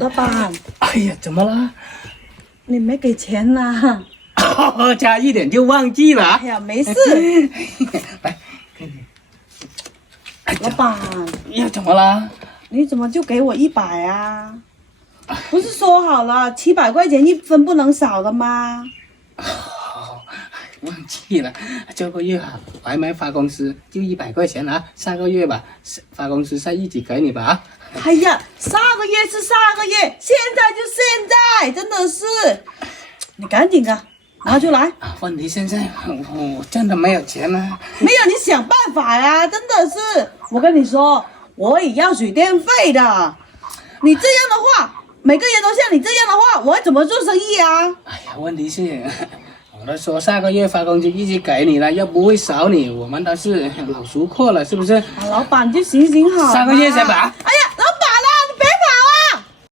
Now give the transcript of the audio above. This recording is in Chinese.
老板，哎呀，怎么了？你没给钱呐？差一点就忘记了。哎呀，没事。来，给你。老板，呀，怎么了？你怎么就给我100啊？不是说好了700块钱1分不能少的吗？忘记了，这个月啊，我还没发工资，就100块钱啊。下个月吧，发工资再一起给你吧啊。哎呀，上个月是上个月，现在就现在，真的是，你赶紧的，拿出来。问题现在我真的没有钱啊。没有，你想办法呀！真的是，我跟你说，我也要水电费的。你这样的话，每个月都像你这样的话，我怎么做生意啊？哎呀，问题是，我都说下个月发工资一起给你了，又不会少你，我们都是老熟客了，是不是？啊，老板就行好。下个月先吧。